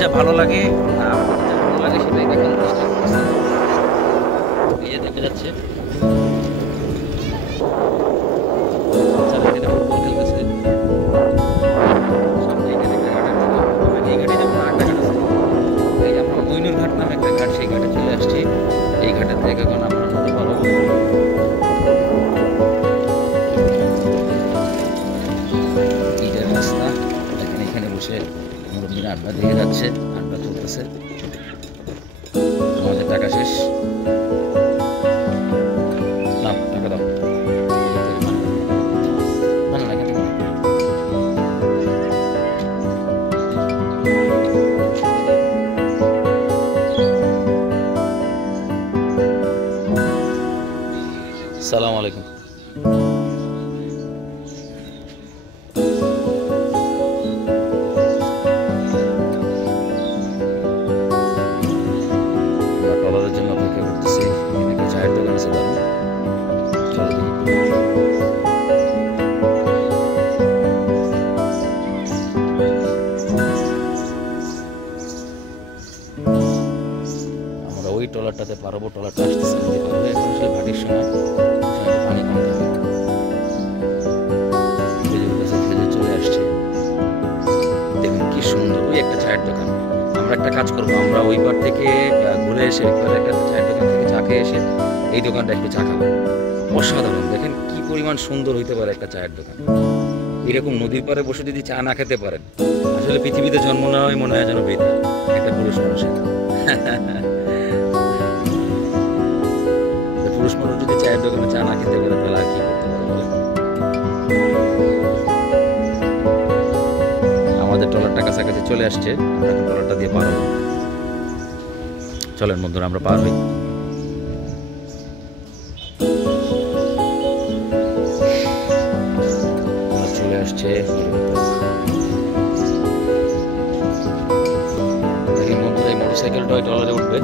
যা ভালো লাগে, আমার যা ভালো লাগে সেটাই দেখার চেষ্টা করতেছি। এই যে দেখা যাচ্ছে বাচ্চারা এখানে ফুটবল খেলতেছে। সামনে এখানে একটা ঘাট আছে, এই ঘাটে যাবো না, আরেকটা ঘাট আছে। এই যে আমরা মইনুর ঘাট নামে একটা ঘাট, সেই ঘাটে চলে আসছি। এই ঘাটের থেকে এখন আমরা নদী পার হবো। ইটের রাস্তা, দেখেন এখানে বসে মুরব্বীরা আড্ডা দিয়ে যাচ্ছে, আড্ডা চলতেছে। আমাদের টাকা শেষ, দাও টাকা দাও। না না এখান থেকে সালাম আলাইকুম। ট্রলারের জন্য অপেক্ষা করতেছি। এখানে একটা চায়ের দোকান আছে, দাঁড়ান চলো দেখি। আমরা ওই ট্রলারটাতে পারবো, ট্রলারটা আসতেছে নদী পার হয়ে। এখন আসলে ভাটির সময়, পানি কম থাকে। খেজুর গাছে খেজুর চলে আসছে, দেখুন কি সুন্দর। ওই একটা চায়ের দোকান। আমরা একটা কাজ করবো, আমরা ওই পার থেকে ঘুরে এসে একটা চায়ের দোকান থেকে চা খেয়ে এসে এই দোকানটা একটু চা খাবো। অসাধারণ, দেখেন কি পরিমাণ সুন্দর হইতে পারে একটা চায়ের দোকান। এরকম নদীর পাড়ে বসে যদি চা না খেতে পারেন, আসলে পৃথিবীতে জন্ম নেওয়াই মনে হয় যেন বৃথা একটা পুরুষ মানুষের। পুরুষ মানুষ যদি চায়ের দোকানে চা না খেতে পারে তাহলে আর কি করতে পারে বলেন? আমাদের ট্রলারটা কাছাকাছি চলে আসছে, আমরা এখন ট্রলারটা দিয়ে পার হবো। চলেন বন্ধুরা, আমরা পার হই। চলে আসছে বন্ধুরা, এই মোটরসাইকেলটা ওই ট্রলারে উঠবে।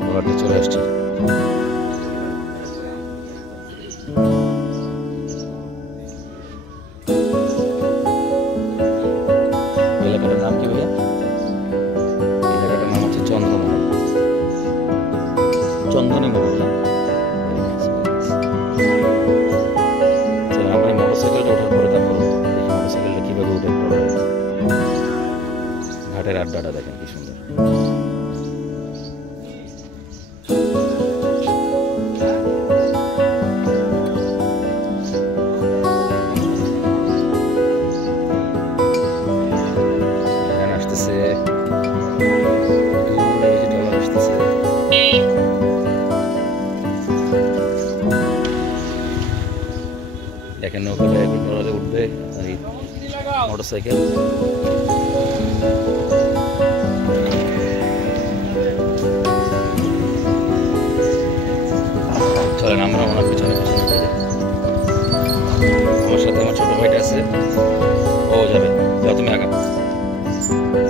ট্রলারটা চলে আসছে। এলাকাটার নাম কি ভাইয়া? এই জায়গাটার নাম হচ্ছে চন্দ্রমহল, চন্দনী মহল না? আমরা মোটরসাইকেলটা ওঠার পরে তারপর দেখি মোটরসাইকেলটা কিভাবে উঠে ট্রলারে। ঘাটের আড্ডাটা দেখেন কি সুন্দর। আসতেছে দূরে, ওই যে ট্রলার আসতেছে। দেখেন নৌকাটা এখন ট্রলারে উঠবে, আর এই মোটরসাইকেল। চলেন আমরা ওনার পিছনে পিছনে চলে যাই। আমার সাথে আমার ছোট ভাইটা আছে, ও যাবে। যাও তুমি আগাও,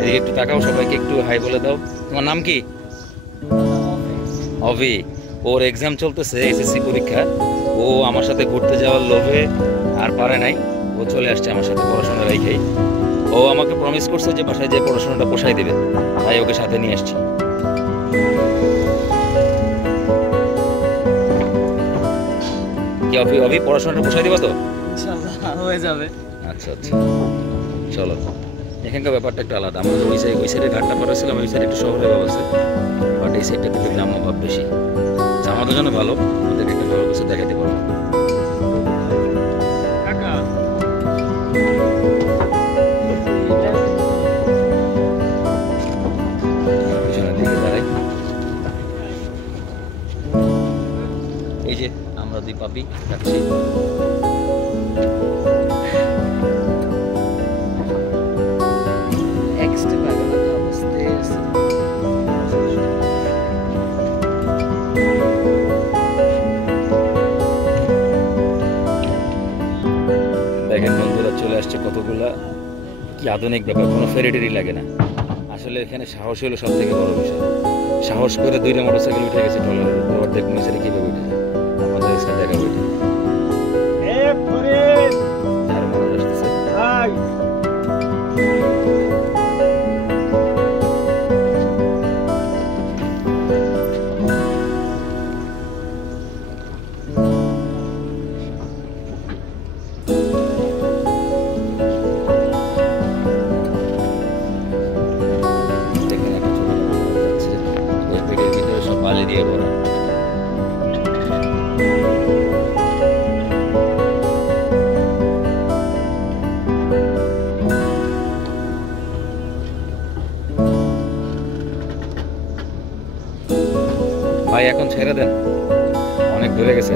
এদিকে একটু তাকাও, সবাইকে একটু হাই বলে দাও। তোমার নাম কি? অভি। ওর এক্সাম চলতেছে, এসএসসি পরীক্ষা। ও আমার সাথে ঘুরতে যাওয়ার লোভে আর পারে নাই, ও চলে আসছে আমার সাথে পড়াশোনা রেখেই। ও আমাকে প্রমিস করছে যে বাসায় যে পড়াশোনাটা পোষাই দেবে, তাই ওকে সাথে নিয়ে আসছি। কি অভি, অভি পড়াশোনাটা পোষাই দিবা তো? ইনশাআল্লাহ হয়ে যাবে। আচ্ছা আচ্ছা, চলো। এখানকার ব্যাপারটা একটু আলাদা। আমরা ওই সাইডে ঘাটটা পাঠাচ্ছিলাম, ওই সাইডে একটু শহরের ভাব আছে, বাট এই সাইডটা থেকে গ্রাম্য ভাব বেশি। আমাদের জন্য ভালো, আমাদেরকে একটা ভালো কিছু দেখাতে পারবো। পিছনের দিকে দাঁড়াই। এই যে আমরা দুই পাপি যাচ্ছি। দেখেন বন্ধুরা, চলে আসছে কতগুলা, কি আধুনিক ব্যাপার, কোনো ফেরিটেরি লাগে না। আসলে এখানে সাহস হলো সব থেকে বড় বিষয়। সাহস করে দুইটা মোটরসাইকেল উঠে গেছে ট্রলারের উপর, আবার দেখুন নিচে কিভাবে উঠে যায়। আমাদের আজকে দেখা বইটা আরো মানুষ আসতেছে। ছেড়ে দেন, অনেক ধরে গেছে।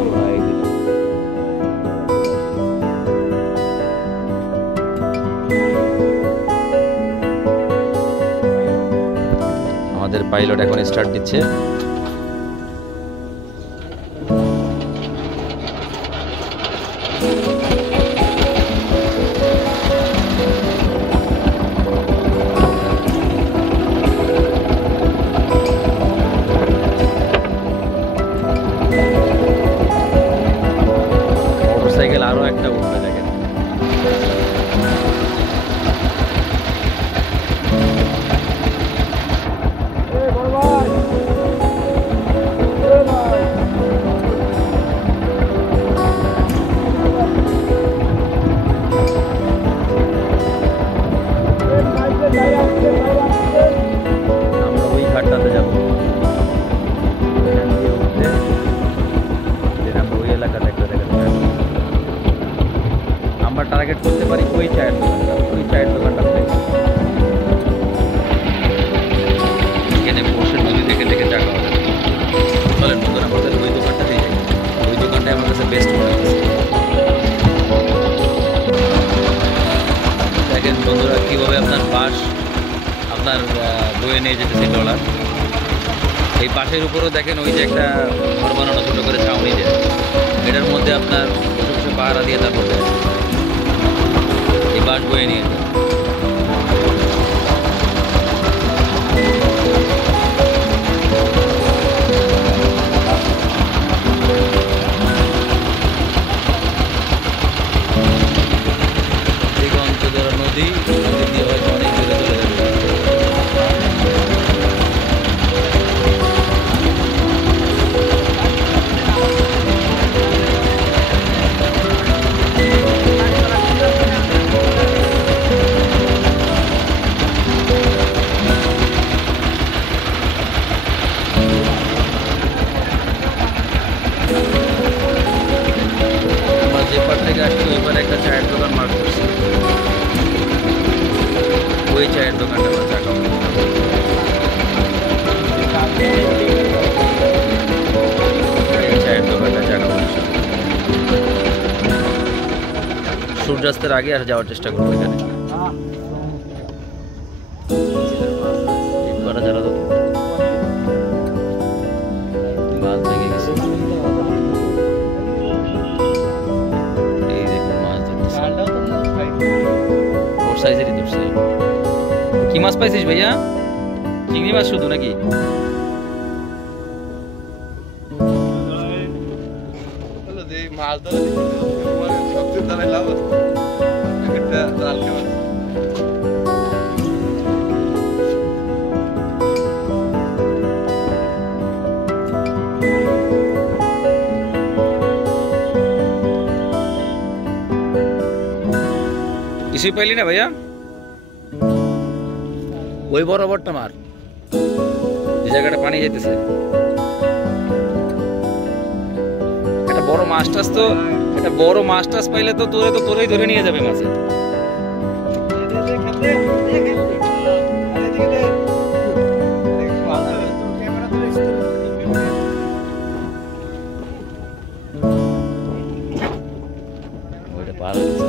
আমরা এই যে আমাদের পাইলট এখন স্টার্ট দিচ্ছে। মোটরসাইকেল আরো একটা উঠবে দেখেন। আমরা ওই ঘাটটাতে যাবো, এখান দিয়ে উঠতে then আমরা ওই এলাকাটা একটা দেখাতে পারি। আমরা টার্গেট করতে পারি ওই চায়ের দোকানটা, ওই চায়ের দোকানটা দেখছি। এখানে বসে নদী দেখে দেখে চা খাওয়া যাবে। চলেন বন্ধুরা, আমাদের ওই দোকানটাতেই যাই। ওই দোকানটাই আমার কাছে বেস্ট মনে হচ্ছে। দেখেন বন্ধুরা কীভাবে আপনার বাস আপনার বয়ে নিয়ে যেতেছে ডলার। এই পাশের উপরেও দেখেন ওই যে একটা ঘর বানানো ছোটো করে ছাউনি দেয়, এটার মধ্যে আপনার বসে বসে পাহারা দিয়ে তারপর দেয় এই বাস বয়ে নিয়ে যায়। দিগন্ত ধরা নদী, নদী দিয়ে হয়তো অনেক দূরে চলে যাবে। আমরা যে পার থেকে আসছি ওই পারে একটা চায়ের দোকান মার্ক করছি, ওই চায়ের দোকানটা আমরা চা খাবো। এই চায়ের দোকানটা চা খাবো। সূর্যাস্তের আগে আর যাওয়ার চেষ্টা করবো এখানে। করা যারা তো মাছ ভেঙে গেছে, এই দেখুন মাছ ধরতেছে, ওর সাইজেরই ধরছে। কি মাছ পাইছিস ভাইয়া? চিংড়ি মাছ শুধু নাকি? মাছ ধরে সবচেয়ে দ্বারাই লাভ আছে একটা জাল খাওয়া। কিছুই পাইলি না ভাইয়া? ওই বরাবরটা মার, যে জায়গাটা পানি যেতেছে। একটা বড় মাছ টাছ তো, একটা বড় মাছ টাছ পাইলে তো তোরেই ধরে নিয়ে যাবে মাছে। ওইটা পার হয়েছে।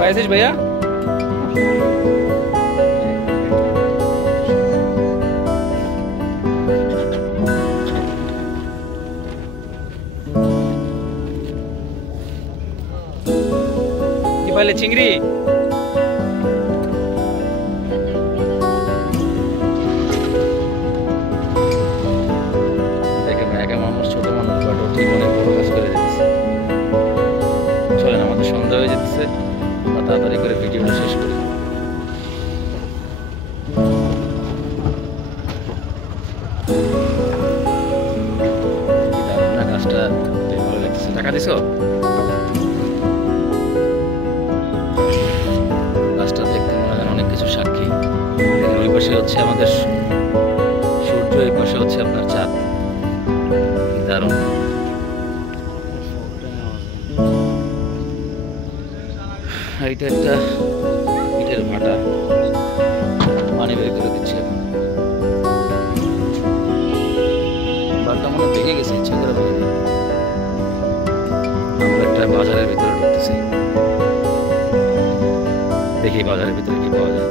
পাইছিস ভাইয়া? পাইলে চিংড়ি? দেখেন একা মানুষ, ছোট মানুষ, বাট ও ঠিক অনেক বড় কাজ করে দিচ্ছে। চলেন, আমাদের সন্ধ্যা হয়ে যেতেছে, আমরা তাড়াতাড়ি করে ভিডিওটা শেষ করি। কি দারুণ না গাছটা, বেশ ভালো লাগতেছে। টাকা দিছো? গাছটা দেখতে মনে হয় অনেক কিছু সাক্ষী। দেখেন ওই পাশে হচ্ছে আমাদের সূর্য, এই পাশে হচ্ছে আপনার চাঁদ। কি দারুণ। এইটা একটা ইটের ভাটা, পানি বের করে দিচ্ছে এখন। ভাটটা মনে হয় ভেঙে গেছে, ইচ্ছা করে ভাঙেনি। আমরা একটা বাজারের ভিতরে ঢুকতেছি, দেখি বাজারের ভিতরে কি পাওয়া যায়।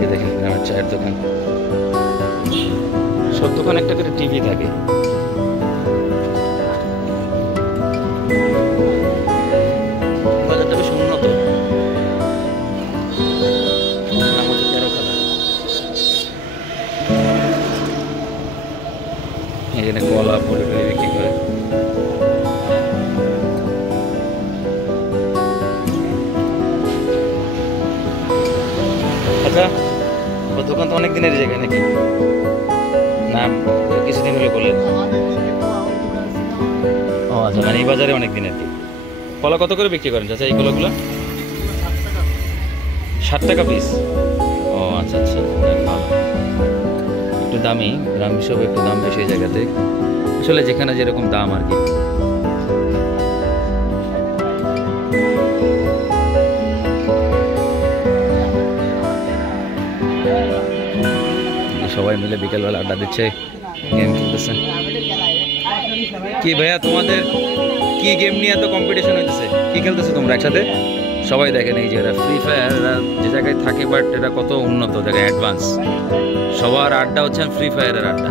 এই দেখেন গ্রামের চায়ের দোকান, সব দোকানে একটা করে টিভি থাকে। বাজারটা বেশ উন্নত। নাম হচ্ছে তেরোখানা। এখানে কলা পলি টলি বিক্রি করে। আচ্ছা, ওর দোকান তো অনেক দিনের জায়গায় নাকি? না কিছুদিন হলে করলেন? ও আচ্ছা, মানে এই বাজারে অনেক দিন আর কি। কলা কত করে বিক্রি করেন চাচা এই কলাগুলো? 60 টাকা পিস। ও আচ্ছা আচ্ছা, ভালো। একটু দামি, গ্রাম হিসাবে একটু দাম বেশি এই জায়গাতে, আসলে যেখানে যেরকম দাম আর কি। সবাই মিলে বিকেলবেলা আড্ডা দিচ্ছে, গেম খেলতেছে। কি ভাইয়া, তোমাদের কি গেম নিয়ে এত কম্পিটিশন হইতেছে? কি খেলতেছো তোমরা একসাথে? সবাই দেখেন এই যে এরা ফ্রি ফায়ার, যে জায়গায় থাকে বাট এটা কত উন্নত জায়গায়, অ্যাডভান্স। সবার আড্ডা হচ্ছে ফ্রি ফায়ারের আড্ডা।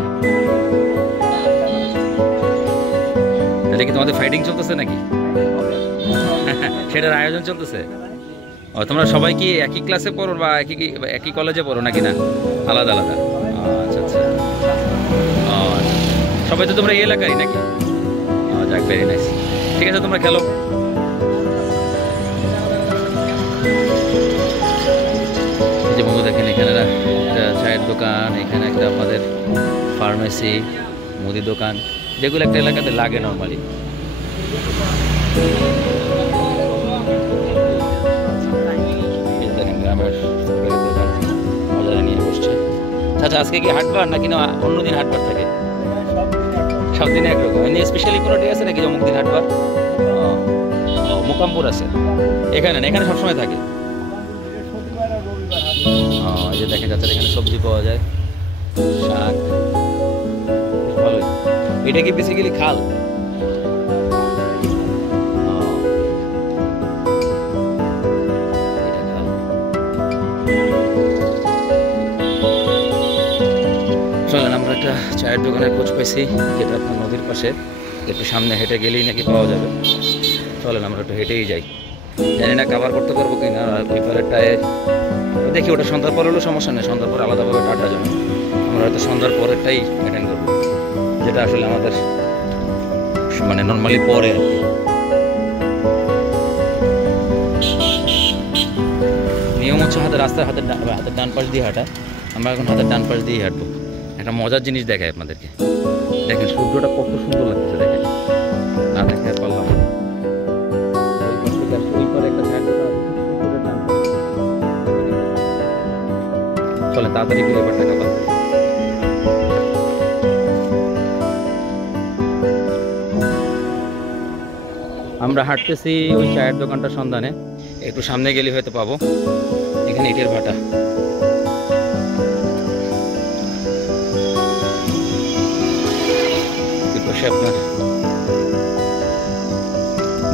তাহলে কি তোমাদের ফাইটিং চলতেছে নাকি? সেটার আয়োজন চলতেছে? ও, তোমরা সবাই কি একই ক্লাসে পড়ো বা একই কলেজে পড়ো নাকি না আলাদা আলাদা? আচ্ছা আচ্ছা, সবাই তো তোমরা এই এলাকারই নাকি? যাক, ভেরি নাইস। ঠিক আছে, তোমরা খেলো। এই যে বন্ধু দেখেন, এখানে একটা চায়ের দোকান, এখানে একটা আমাদের ফার্মেসি, মুদি দোকান, যেগুলো একটা এলাকাতে লাগে নর্মালি। দেখেন গ্রামের সরকারি দোকান বাজারে নিয়ে বসছে। আচ্ছা, আজকে কি হাটবার নাকি না অন্যদিন হাটবার থাকে? সব দিনে একরকম, এমনি স্পেশালি কোনো ডে আছে নাকি অমুক দিন হাটবার? ও, মুকামপুর আছে এখানে না? এখানে সবসময় থাকে। এই যে দেখেন যাচ্ছে, এখানে সবজি পাওয়া যায়, শাক, ভালোই। এটা কি বেসিক্যালি খাল? চলেন, আমরা একটা চায়ের দোকানের খোঁজ পাইছি, যেটা আপনার নদীর পাশে, একটু সামনে হেঁটে গেলেই নাকি পাওয়া যাবে। চলেন আমরা একটু হেঁটেই যাই, জানি না কাভার করতে পারবো কিনা। ওই পারেরটায় দেখি, ওটা সন্ধ্যার পর হলেও সমস্যা নেই, সন্ধ্যার পর আলাদাভাবে আড্ডা যাবে। আমরা হয়তো সন্ধ্যার পরেরটাই অ্যাটেন্ড করবো, যেটা আসলে আমাদের মানে নর্মালি পরে আর কি। নিয়ম হচ্ছে হাতের রাস্তার হাতের ডান পাশ দিয়ে হাঁটা। আমরা এখন হাতের ডান পাশ দিয়েই হাঁটবো। একটা মজার জিনিস দেখায় আপনাদেরকে, দেখেন সূর্যটা কত সুন্দর লাগতেছে, দেখেন না দেখে আর পারলাম না। ওই পারে একটা চায়ের দোকান আছে, সূর্যের ডান পাশে। চলেন তাড়াতাড়ি করে এবার টাকা পাবো। আমরা হাঁটতেছি ওই চায়ের দোকানটার সন্ধানে, একটু সামনে গেলে হয়তো পাবো। এখানে ইটের ভাটা, আপনার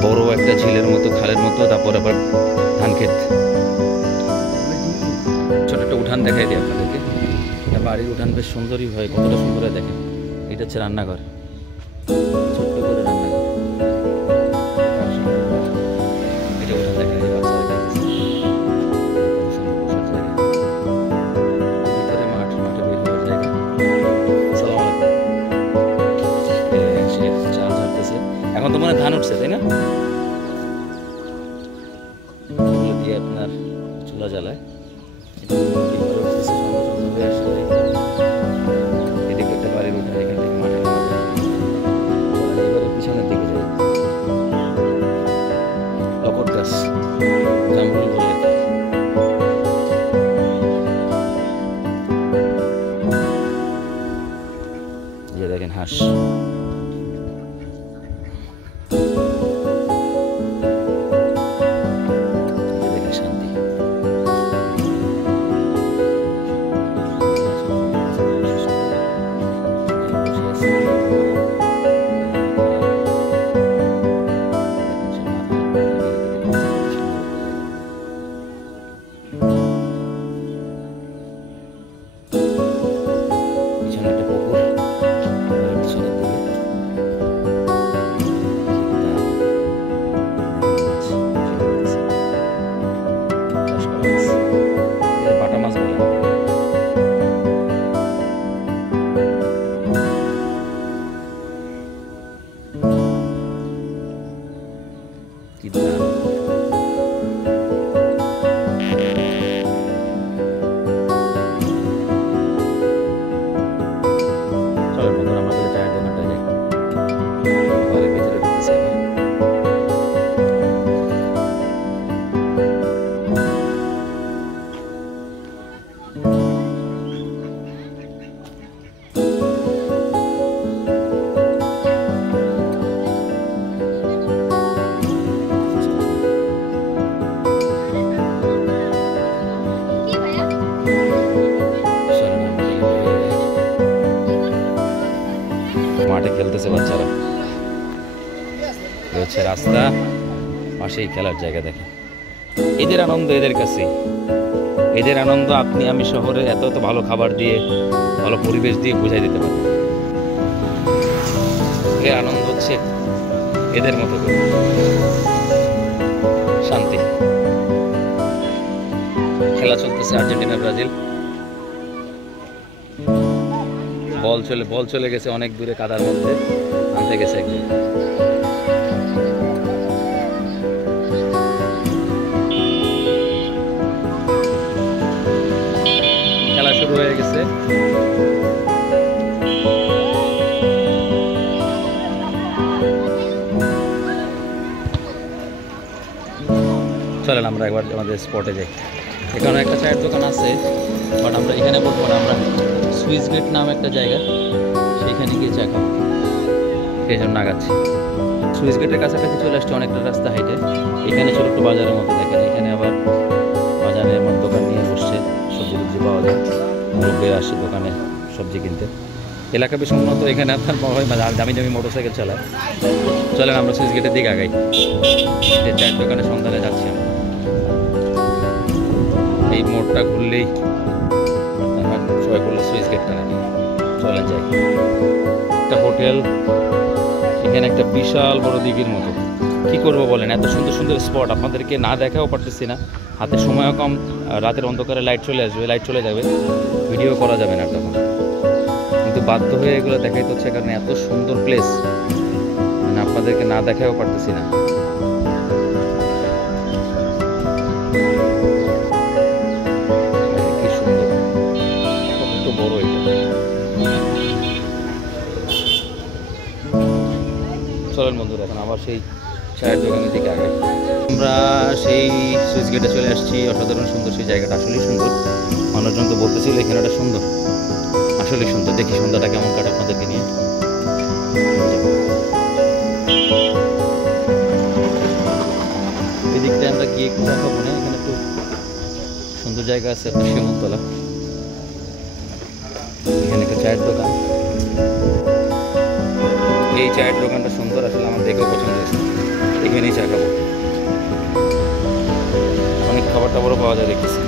বড় একটা ঝিলের মতো, খালের মতো, তারপর আবার ধান ক্ষেত। ছোট একটা উঠান দেখাই দিই আপনাদেরকে। বাড়ির উঠান বেশ সুন্দরই হয়, কতটা সুন্দর হয় দেখেন। এটা হচ্ছে রান্নাঘর, ছোট্ট করে রান্নাঘর। এটা উঠান দেখেন, এই বাচ্চারা খেলতেছে। কত সুন্দর বসার জায়গা। ভিতরে মাঠ, মাঠে বের হওয়ার জায়গা। আসসালামু আলাইকুম। সে চাল ঝাড়তেছে। এখন তো মনে হয় ধান উঠছে, তাই না? এগুলো দিয়ে আপনার চুলা জ্বালায়। এটা নদী পাড়ে উঠতেছে, সুন্দর সুন্দর হয়ে আসছে। এদিকে একটা বাড়ির উঠান, এখান থেকে মাঠে নামা যায়। চলেন এবারে পিছনের দিকে যাই। লকট গাছ, জামরুল বলে। এই যে দেখেন হাঁস। এই যে দেখেন শান্তি। পিছনে একটা পুকুর, ঘরের পিছনের দিকে। চাষ করা মাছ, এটা বাটা মাছ বলে আমাদের। কি দারুণ। চলেন বন্ধুরা, আমরা তাহলে চায়ের দোকানটায় যাই। ঘরের ভিতরে ঢুকতেছি এবার। চলেন আমরা তাহলে মাঠে খেলতেছে বাচ্চারা। এ হচ্ছে রাস্তা, পাশেই খেলার জায়গা দেখেন। এদের আনন্দ এদের কাছে, এদের আনন্দ আপনি আমি শহরে এত এত ভালো খাবার দিয়ে, ভালো পরিবেশ দিয়ে বোঝাই দিতে পারবো। এর আনন্দ হচ্ছে এদের মতো করে শান্তি। খেলা চলতেছে আর্জেন্টিনা ব্রাজিল। বল চলে গেছে অনেক দূরে, কাদার মধ্যে আনতে গেছে একদিন। খেলা শুরু হয়ে গেছে। চলেন আমরা একবার আমাদের স্পটে যাই। এখানে একটা চায়ের দোকান আছে, বাট আমরা এখানে বলবো না, আমরা সুইচ গেট নাম একটা জায়গা, সেখানে গিয়ে চা খাবো, সেই জন্য আগাচ্ছি। সুইচ গেটের কাছাকাছি চলে আসছে, অনেকটা রাস্তা হাইটে। এখানে ছোট একটু বাজারের মতো দেখেন, এখানে আবার বাজারের মতো দোকান নিয়ে বসছে, সবজি টবজি পাওয়া যায়। লোকেরা আসছে দোকানে সবজি কিনতে। এলাকা বেশ উন্নত, এখানে আপনার মনে হয় দামি দামি মোটরসাইকেল চালায়। চলেন আমরা সুইচ গেটের দিকে আগাই। যে চায়ের দোকানে সন্ধ্যায় যাচ্ছি আমরা। এই মোড়টা ঘুরলেই সবাই বললো সুইচ গেটটা নাকি। চলেন যাই। একটা হোটেল, এখানে একটা বিশাল বড় দিঘির মতো। কি করব বলেন, এত সুন্দর সুন্দর স্পট আপনাদেরকে না দেখাও পারতেছি না, হাতে সময়ও কম। রাতের অন্ধকারে লাইট চলে আসবে, লাইট চলে যাবে, ভিডিও করা যাবে না তখন। কিন্তু বাধ্য হয়ে এগুলো দেখাইতে হচ্ছে, কারণ এত সুন্দর প্লেস, মানে আপনাদেরকে না দেখাও পারতেছি না। কি সুন্দর, কত বড় এটা। চলেন বন্ধুরা, এখন আবার সেই চায়ের দোকানের দিকে আগে। আমরা সেই সুইচ গেটে চলে আসছি। অসাধারণ সুন্দর সেই জায়গাটা, আসলেই সুন্দর। মানুষজন তো বলতেছিল এখানেটা সুন্দর, আসলেই সুন্দর। দেখি সন্ধ্যাটা কেমন কাটে আপনাদেরকে নিয়ে। এই দিকটায় আমরা গিয়ে একটু দেখাবো না, এখানে একটু সুন্দর জায়গা আছে, একটা শিমুলতলা। এখানে একটা চায়ের দোকান। এই চায়ের দোকানটা সুন্দর, আসলে আমার দেখেও পছন্দ হয়েছে। এখানেই চা খাবো। অনেক খাবার টাবারও পাওয়া যায় দেখতেছি,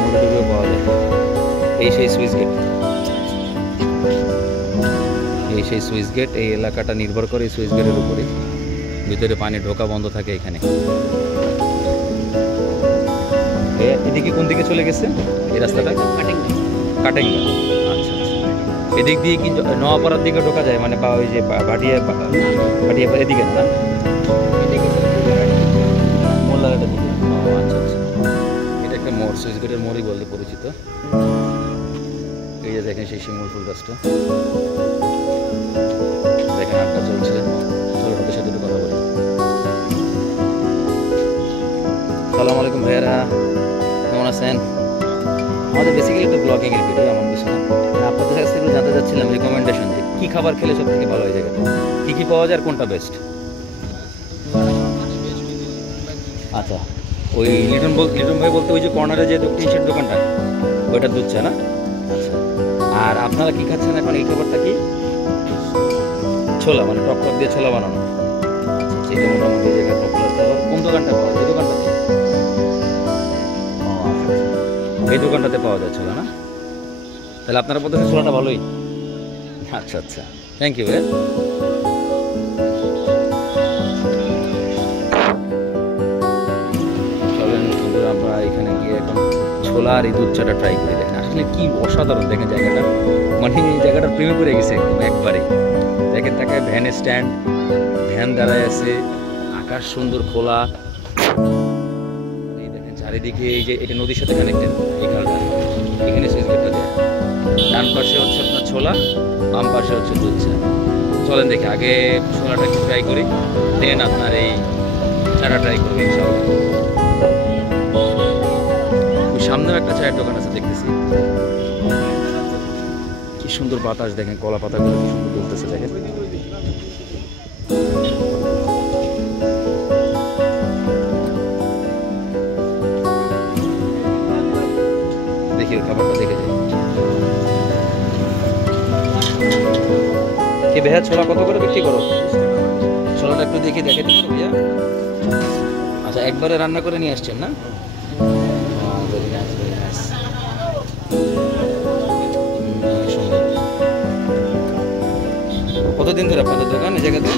মুরগিও পাওয়া যায়। এই সেই সুইচ গেট, এই সেই সুইচ গেট। এই এলাকাটা নির্ভর করে এই সুইচ গেটের উপরে, ভিতরে পানি ঢোকা বন্ধ থাকে এখানে। এদিকে কোন দিকে চলে গেছে এই রাস্তাটা? কাটেঙ্গা। আচ্ছা আচ্ছা, এদিক দিয়ে কি নোয়াপাড়ার দিকে ঢোকা যায়, মানে বা ওই যে ভাটিয়া এদিকে না? মোল্লারহাটের দিকে। ও আচ্ছা আচ্ছা, এটা একটা মোড়, সুইচ গেটের মোড়ই বলতে পরিচিত। এই যে দেখেন সেই শিমুল ফুল গাছটা, দেখেন আড্ডা চলছে। চলো ওদের সাথে একটু কথা বলি। সালাম আলাইকুম ভাইয়ারা, কেমন আছেন? আমাদের বেসিক্যালি একটা ব্লগিং এর ভিডিও, এমন কিছু না। আপনাদের কাছ থেকে জানতে চাচ্ছিলাম রিকমেন্ডেশন, যে কী খাবার খেলে সব থেকে ভালো হয় জায়গাটা, কী কী পাওয়া যায় আর কোনটা বেস্ট? আচ্ছা, ওই লিটন ভাই বলতে ওই যে কর্নারে যে টি শার্ট দোকানটা, ওইটা দুধ চা না? আচ্ছা, আর আপনারা কি খাচ্ছেন এখন? এই খাবারটা কি? ছোলা, মানে টক টক দিয়ে ছোলা বানানো। আচ্ছা আচ্ছা, এটা মোটামুটি জায়গায় পপুলার খাবার। কোন দোকানটা পাওয়া যায়? এই দোকানটাতে? ও আচ্ছা, এই দোকানটাতে পাওয়া যায় ছোলা না? তাহলে আপনারা বলতেছেন ছোলাটা ভালোই। আচ্ছা আচ্ছা, থ্যাংক ইউ ভাই। চলেন বন্ধুরা, আমরা এখানে গিয়ে এখন ছোলা আর এই দুধ চাটা ট্রাই করে দেখেন। আসলে কি অসাধারণ দেখেন জায়গাটা, মানে এই জায়গাটার প্রেমে পড়ে গেছে একদম একবারে। দেখেন তাকায়, ভ্যান স্ট্যান্ড, ভ্যান দাঁড়ায় আছে, আকাশ সুন্দর খোলা। এই দেখেন চারিদিকে, এই যে এটা নদীর সাথে কানেক্টেড এই খালটা, এখানে সুইচ গেটটা দেয়। ডান পাশে হচ্ছে আপনার ছোলা, বাম পাশে হচ্ছে দুধ চা। চলেন দেখি, আগে ছোলাটা একটু ট্রাই করি, দেন আপনার এই চাটা ট্রাই করবেন ইনশাআল্লাহ। ওই সামনেও একটা চায়ের দোকান আছে দেখতেছি, কি সুন্দর বাতাস দেখেন, কলা পাতাগুলো কি সুন্দর দুলতেছে দেখেন। দেখি ওই খাবারটা দেখে যাই। কি ভাইয়া, ছোলা কত করে বিক্রি করো? ছোলাটা একটু দেখে দেখে দিতে পারো ভাইয়া? আচ্ছা, একবারে রান্না করে নিয়ে আসছেন না? Very nice, very nice. কতদিন ধরে আপনাদের দোকান এই জায়গাতে?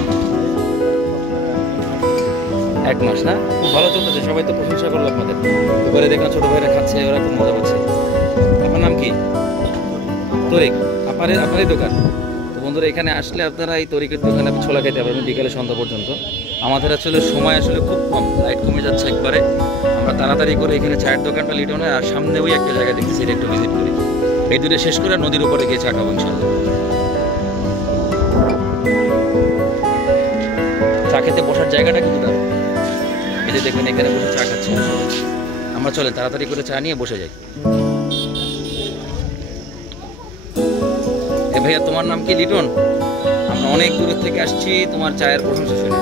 1 মাস না? খুব ভালো চলতেছে, সবাই তো প্রশংসা করলো আপনাদের। এবারে দেখলাম ছোট ভাইরা খাচ্ছে, ওরা খুব মজা পাচ্ছে। আপনার নাম কি? তরিক। আপনারই দোকান? তো বন্ধুরা, এখানে আসলে আপনারা এই তরিকের দোকানে ছোলা খেতে পারবেন বিকেলে সন্ধ্যা পর্যন্ত। আমাদের আসলে সময় আসলে খুব কম, লাইট কমে যাচ্ছে একবারে। আমরা তাড়াতাড়ি করে এখানে চায়ের দোকানটা লিটনে, আর সামনে ওই একটা জায়গা দেখতেছি, এটা একটু ভিজিট করি। এই দুটো শেষ করে নদীর উপরে গিয়ে চা খাবো ইনশাল্লাহ। চা খেতে বসার জায়গাটা কিন্তু দারুণ। এই যে দেখবেন এখানে বসে চা খাচ্ছে সবাই। আমরা চলেন তাড়াতাড়ি করে চা নিয়ে বসে যাই। এ ভাইয়া, তোমার নাম কি? লিটন। আমরা অনেক দূরের থেকে আসছি তোমার চায়ের প্রশংসা শুনে।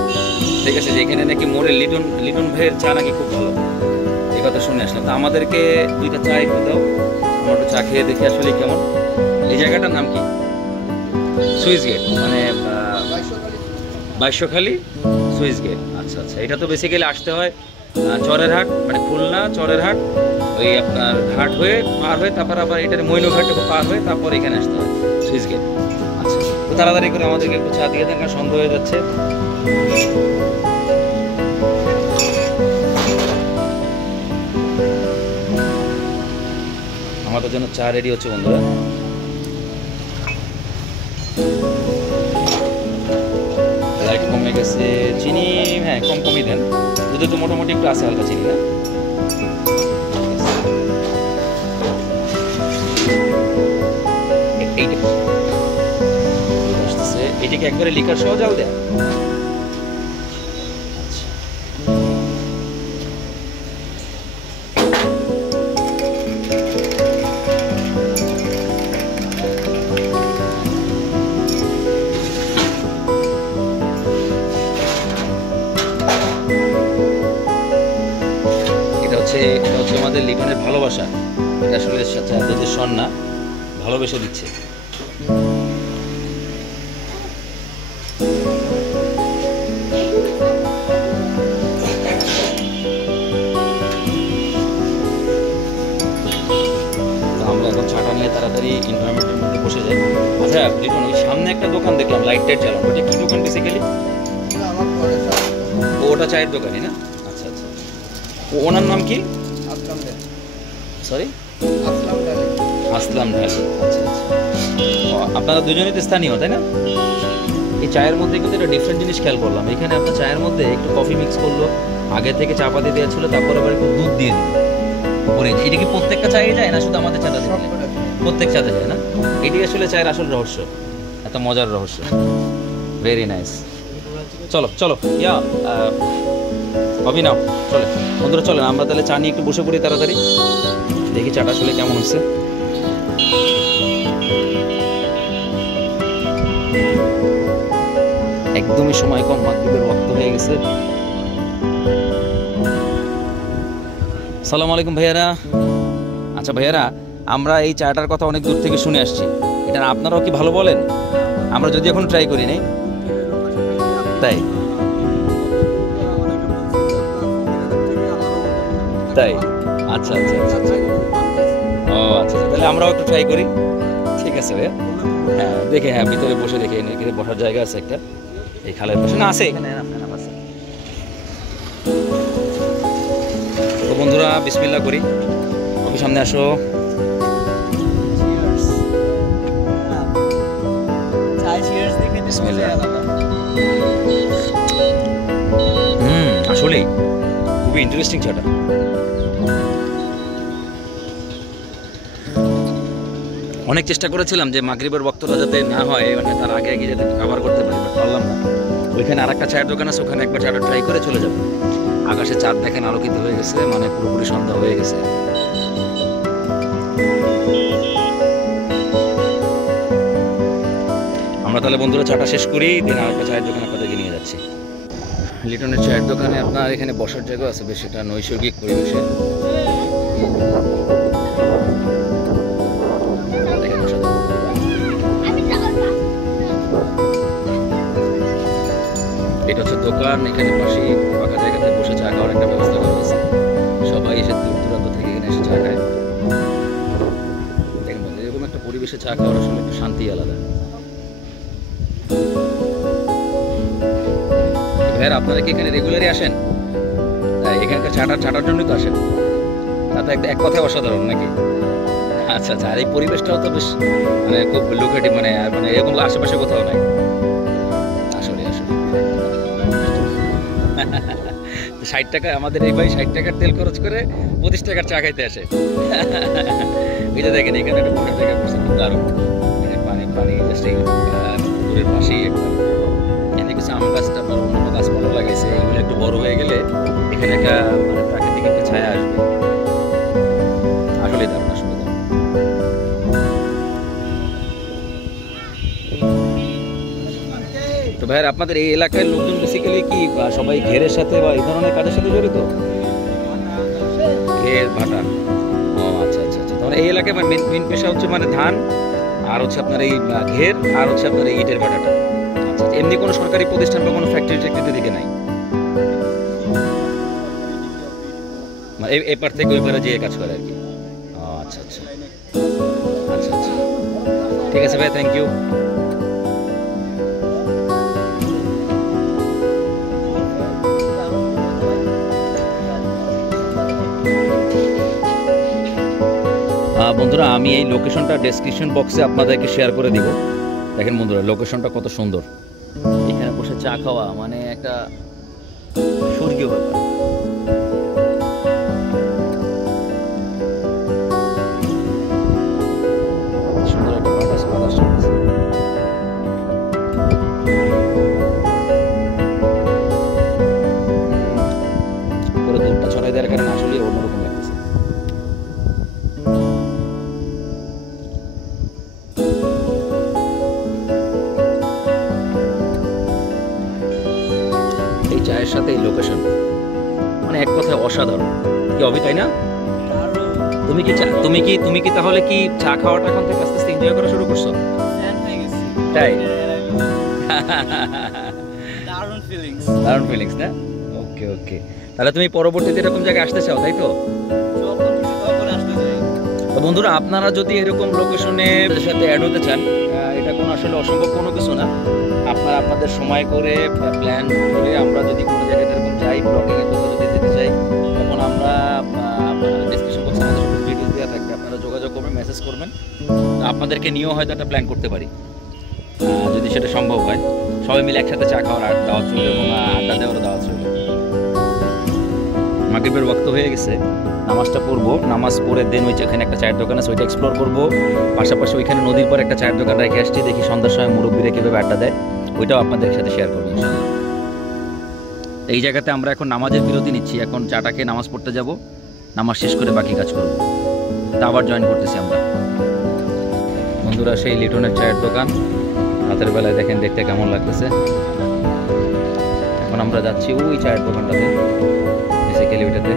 ঠিক আছে, যে এখানে নাকি মোড়ে লিটন ভাইয়ের চা নাকি খুব ভালো, এই কথা শুনে আসলাম। তো আমাদেরকে 2টা চা একটু দাও, আমরা একটু চা খেয়ে দেখি আসলে কেমন। এই জায়গাটার নাম কি? সুইচ গেট, মানে বাইশখালী সুইচ গেট। আচ্ছা আচ্ছা, এটা তো বেসিক্যালি আসতে হয় চরের হাট, মানে খুলনা চরের হাট, ওই আপনার ঘাট হয়ে পার হয়ে তারপর আবার এটার মৈনঘাট পার হয়ে তারপর এখানে আসতে হয় সুইচ গেট। আচ্ছা, তো তাড়াতাড়ি করে আমাদেরকে একটু চা দিয়ে দেন, কারণ সন্ধ্যা হয়ে যাচ্ছে। আমাদের জন্য চা রেডি হচ্ছে বন্ধুরা। লাইট কমে গেছে, চিনি হ্যাঁ কমই দেন, দুধে তো মোটামুটি একটু আছে হালকা চিনি না? এটাকে একবারে লিকার সহ জাল দেয়? এটা হচ্ছে আমাদের লিটনের ভালোবাসা। এটা আসলে দুধের সন না, ভালোবেসে দিচ্ছে। লিটন ওই সামনে একটা দোকান দেখলাম লাইট টাইট জ্বালানো, ওটা কি দোকান বেসিক্যালি? আমার পরে ওটা চায়ের দোকানই না? আচ্ছা আচ্ছা। ওনার নাম কি? আসলাম ঢালি। সরি, আসলাম ঢালি। আসলাম ঢালি। আচ্ছা আচ্ছা। আপনারা দুজনেই তো স্থানীয় তাই না? এই চায়ের মধ্যে কিন্তু একটা ডিফারেন্ট জিনিস খেয়াল করলাম, এখানে আপনার চায়ের মধ্যে একটু কফি মিক্স করলো, আগে থেকে চা পাতি দেওয়া ছিল, তারপর আবার একটু দুধ দিয়ে দিল উপরে। এটা কি প্রত্যেকটা চায়ে যায় না শুধু আমাদের চাটা দিলে? প্রত্যেক চাতে যায় না? এটাই আসলে চায়ের আসল রহস্য, এত মজার রহস্য। Very nice. চলো চলো ইয়া অভিনব চলে বন্ধুরা, চলেন আমরা তাহলে চা নিয়ে একটু বসে পড়ি তাড়াতাড়ি, দেখি চাটা আসলে কেমন হচ্ছে। একদমই সময় কম, মাগরিবের ওয়াক্ত হয়ে গেছে। আসসালামু আলাইকুম ভাইয়ারা। আচ্ছা ভাইয়ারা, আমরা এই চাটার কথা অনেক দূর থেকে শুনে আসছি, এটা আপনারাও কি ভালো বলেন? আমরা যদি এখন ট্রাই করি নাই তাই তাই আচ্ছা আচ্ছা আচ্ছা। ও আচ্ছা, তাহলে আমরাও একটু ট্রাই করি। ঠিক আছে ভাইয়া, হ্যাঁ দেখে, হ্যাঁ ভিতরে বসে দেখে, এখানে বসার জায়গা আছে একটা, এই খালের পাশে না আছে এখানে আছে। তো বন্ধুরা বিসমিল্লাহ করি, কফি সামনে আসো। আসলেই খুবই ইন্টারেস্টিং চাটা। অনেক চেষ্টা করেছিলাম যে মাগরিবের বক্তটা যাতে না হয়, মানে তার আগে আগে যাতে কভার করতে পারি, বাট পারলাম না। ওইখানে আর একটা চায়ের দোকান আছে, ওখানে একবার চাটা ট্রাই করে চলে যাবো। আকাশে চাঁদ দেখেন আলোকিত হয়ে গেছে, মানে পুরোপুরি সন্ধ্যা হয়ে গেছে। আমরা তাহলে বন্ধুরা চাটা শেষ করি, দিন আর একটা চায়ের দোকান আপনাদেরকে নিয়ে যাচ্ছি। লিটনের চায়ের দোকানে আপনার এখানে বসার জায়গা আছে বেশ, এটা নৈসর্গিক পরিবেশে। এটা হচ্ছে দোকান, এখানে পাশে ফাঁকা জায়গাতে বসে চা খাওয়ার একটা ব্যবস্থা করা হয়েছে। সবাই এসে দূর দূরান্ত থেকে এখানে এসে চা খায়। দেখেন বন্ধু, এরকম একটা পরিবেশে চা খাওয়ার আসলে একটু শান্তি আলাদা। ভাইয়ার আপনারা কি এখানে রেগুলারই আসেন? এখানকার চাটার জন্যই তো আসেন, তাতে এক কথায় অসাধারণ নাকি? আচ্ছা আচ্ছা। আর এই পরিবেশটাও তো বেশ মানে খুব লুক্রেটিভ, মানে মানে এরকম আশেপাশে কোথাও নাই আসলে। আসলে 60 টাকা আমাদের এই ভাই 60 টাকার তেল খরচ করে 25 টাকার চা খাইতে আসে। এই যে দেখেন এখানে একটা বসার জায়গা করছে, খুব দারুণ। পানি পানি জাস্ট এই পুকুরের পাশেই একটা এখানে কিছু আম গাছটা আপনার অন্য গাছপালা লাগাইছে, এগুলো একটু বড় হয়ে গেলে এখানে একটা মানে প্রাকৃতিক একটা ছায়া আসবে। আসলে দারুণ, আসলে দারুণ। তো ভাইয়ার আপনাদের এই এলাকার লোকজন বেসিক্যালি কি সবাই ঘেরের সাথে বা এই ধরনের কাজের সাথে জড়িত? ঘের ভাটা। ও আচ্ছা আচ্ছা আচ্ছা। তাহলে এই এলাকায় মেন পেশা হচ্ছে মানে ধান, আর হচ্ছে আপনার এই ঘের, আর হচ্ছে আপনার এই ইটের ভাটাটা। আচ্ছা, এমনি কোনো সরকারি প্রতিষ্ঠান বা কোনো ফ্যাক্টরি ট্যাক্টরিতে দিকে নাই? মানে এপার থেকে ওই পারে যেয়ে কাজ করে আর কি। ও আচ্ছা আচ্ছা আচ্ছা আচ্ছা। ঠিক আছে ভাই, থ্যাংক ইউ। বন্ধুরা আমি এই লোকেশনটা ডেসক্রিপশন বক্সে আপনাদেরকে শেয়ার করে দিব। দেখেন বন্ধুরা লোকেশনটা কত সুন্দর, এখানে বসে চা খাওয়া মানে একটা স্বর্গীয় ব্যাপার। সুন্দর একটা বাতাস বাতাস চলতেছে। পুরো দুধটা ছড়াই দেওয়ার কারণে আসলে অন্যরকম লাগতেছে। এই চায়ের সাথে এই লোকেশন মানে এক কথায় অসাধারণ। কি অভি, তাই না? তুমি কি তাহলে কি চা খাওয়াটা এখন থেকে আস্তে আস্তে এনজয় করা শুরু করছো? তাই দারুণ ফিলিংস না? ওকে ওকে, তাহলে তুমি পরবর্তীতে এরকম জায়গায় আসতে চাও, তাই তো? বন্ধুরা আপনারা যদি এরকম লোকেশনে সাথে অ্যাড হতে চান, এটা কোনো আসলে অসম্ভব কোনো কিছু না। আপনারা আপনাদের সময় করে প্ল্যান করে আমরা যদি কোনো জায়গায় এরকম যাই, ব্লগিংয়ের কোথাও যদি যেতে চাই, তখন আমরা ডিসক্রিপশন বক্সে আমাদের সব ডিটেলস দেওয়া থাকবে, আপনারা যোগাযোগ করবেন, মেসেজ করবেন, আপনাদেরকে নিয়েও হয়তো একটা প্ল্যান করতে পারি যদি সেটা সম্ভব হয়। সবাই মিলে একসাথে চা খাওয়ার দাওয়াত রইল এবং আড্ডা দেওয়ারও দাওয়াত রইল। মাগরিবের ওয়াক্ত হয়ে গেছে, নামাজটা পড়বো, নামাজ পড়ে দেন ওই যেখানে একটা চায়ের দোকান আছে ওইটা এক্সপ্লোর করবো। পাশাপাশি ওইখানে নদীর পর একটা চায়ের দোকান রেখে আসছি, দেখি সন্ধ্যার সময় মুরব্বীরা কীভাবে আড্ডা দেয়, ওইটাও আপনাদের সাথে শেয়ার করবো ইনশাআল্লাহ। এই জায়গাতে আমরা এখন নামাজের বিরতি নিচ্ছি, এখন চাটা খেয়ে নামাজ পড়তে যাব, নামাজ শেষ করে বাকি কাজ করবো, তা আবার জয়েন করতেছি আমরা। বন্ধুরা সেই লিটনের চায়ের দোকান, রাতের বেলায় দেখেন দেখতে কেমন লাগতেছে। এখন আমরা যাচ্ছি ওই চায়ের দোকানটাতে, বেসিক্যালি ওইটাতে।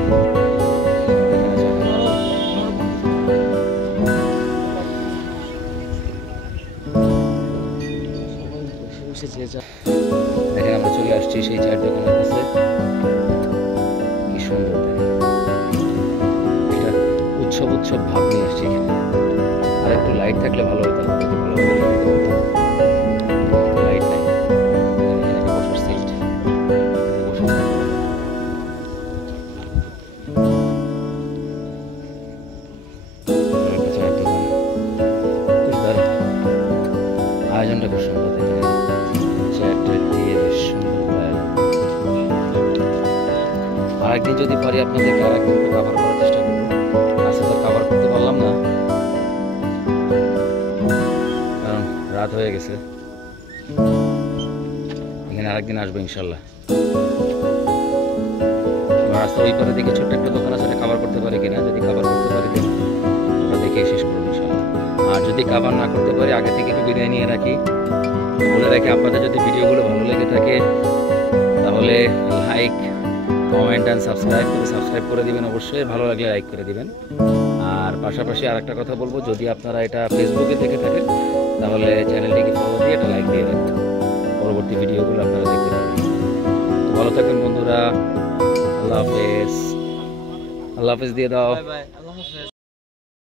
দেখেন আমরা চলে আসছি সেই চায়ের দোকানের কাছে, কি সুন্দর দেখেন, এটা উৎসব উৎসব ভাব নিয়ে আসছি এখানে। আর একটু লাইট থাকলে ভালো হতো, লাইট নাই, বসার সিট, আয়োজনটা খুব সুন্দর, দেখেন চেয়ারটা দিয়ে বেশ সুন্দর করে। আরেকদিন যদি পারি আপনাদেরকে আরেকদিন কভার করার চেষ্টা করবো, আজকে তো কভার করতে পারলাম না কারণ রাত হয়ে গেছে। এখানে আরেকদিন আসবো ইনশাল্লাহ। রাস্তা ওই পারে দেখে ছোট্ট একটা দোকান আছে, কভার করতে পারে কিনা, যদি কভার করতে পারি দেন ওটা দেখে শেষ করবো ইনশাল্লাহ। আর যদি কভার না করতে পারি আগে থেকে একটু বিদায় নিয়ে রাখি, বলে রাখি আপনাদের যদি ভিডিওগুলো ভালো লেগে থাকে তাহলে লাইক, কমেন্ট অ্যান্ড সাবস্ক্রাইব করে দিবেন, অবশ্যই ভালো লাগলে লাইক করে দিবেন। আর পাশাপাশি আরেকটা কথা বলবো, যদি আপনারা এটা ফেসবুকে দেখে থাকেন তাহলে চ্যানেলটিকে ফলো দিয়ে এটা লাইক দিয়ে রাখবেন, পরবর্তী ভিডিওগুলো আপনারা দেখতে পাবেন। তো ভালো থাকবেন বন্ধুরা, আল্লাহ হাফেজ। আল্লাহ হাফেজ দিয়ে দাও। বাই বাই, আল্লাহ হাফেজ।